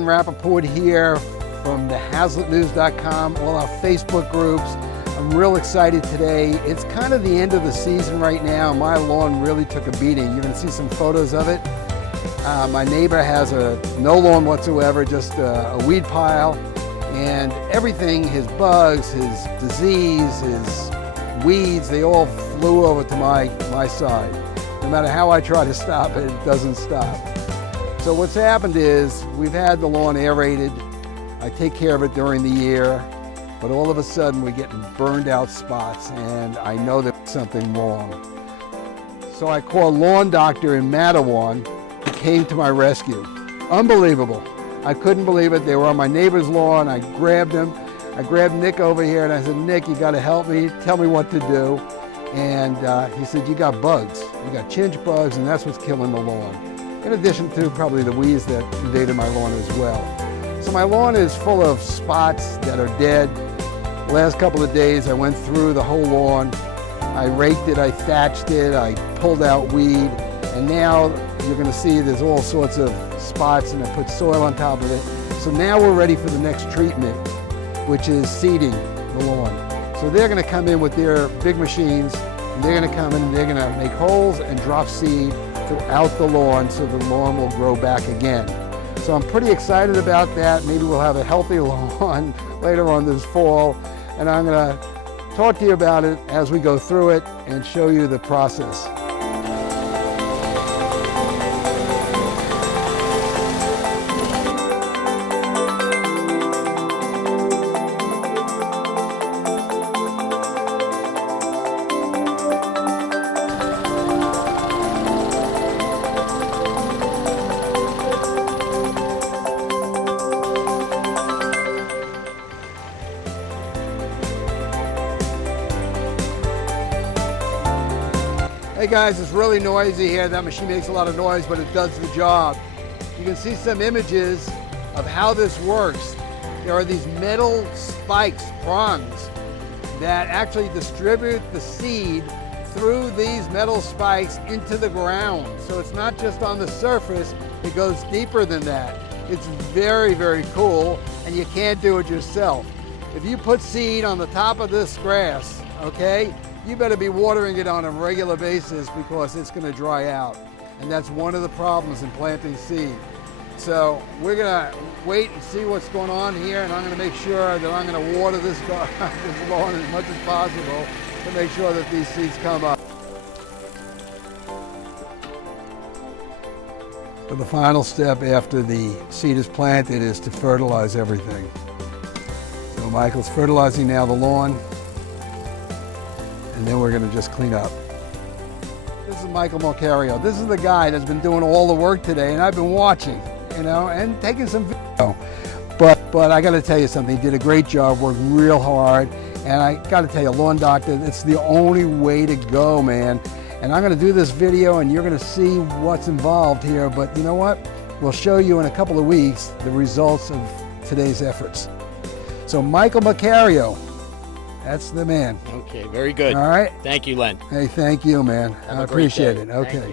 Len Rapoport here from the HazlittNews.com, all our Facebook groups. I'm real excited today. It's kind of the end of the season right now. My lawn really took a beating. You're going to see some photos of it. My neighbor has no lawn whatsoever, just a weed pile, and everything, his bugs, his disease, his weeds, they all flew over to my side. No matter how I try to stop it, it doesn't stop. So what's happened is we've had the lawn aerated. I take care of it during the year, but all of a sudden we're getting burned out spots, and I know there's something wrong. So I called a lawn doctor in Mattawan, who came to my rescue. Unbelievable. I couldn't believe it. They were on my neighbor's lawn. I grabbed him. I grabbed Nick over here and I said, Nick, you got to help me. Tell me what to do. And he said, you got bugs. You got chinch bugs, and that's what's killing the lawn. In addition to probably the weeds that invaded my lawn as well. So my lawn is full of spots that are dead. The last couple of days I went through the whole lawn. I raked it, I thatched it, I pulled out weed, and now you're going to see there's all sorts of spots, and I put soil on top of it. So now we're ready for the next treatment, which is seeding the lawn. So they're going to come in with their big machines, and they're going to come in and they're going to make holes and drop seed throughout the lawn so the lawn will grow back again. So I'm pretty excited about that. Maybe we'll have a healthy lawn later on this fall, and I'm going to talk to you about it as we go through it and show you the process. Hey guys, it's really noisy here. That machine makes a lot of noise, but it does the job. You can see some images of how this works. There are these metal spikes, prongs, that actually distribute the seed through these metal spikes into the ground. So it's not just on the surface, it goes deeper than that. It's very, very cool, and you can't do it yourself. If you put seed on the top of this grass, okay, you better be watering it on a regular basis because it's going to dry out. And that's one of the problems in planting seed. So we're going to wait and see what's going on here, and I'm going to make sure that I'm going to water this lawn as much as possible to make sure that these seeds come up. So the final step after the seed is planted is to fertilize everything. So Michael's fertilizing now the lawn, and then we're going to just clean up. This is Michael Macario. This is the guy that's been doing all the work today, and I've been watching, you know, and taking some video. But I got to tell you something. He did a great job, worked real hard, and I got to tell you, lawn doctor, it's the only way to go, man. And I'm going to do this video, and you're going to see what's involved here. But you know what? We'll show you in a couple of weeks the results of today's efforts. So Michael Macario. That's the man. Okay, very good. All right. Thank you, Len. Hey, thank you, man. I appreciate it. Okay.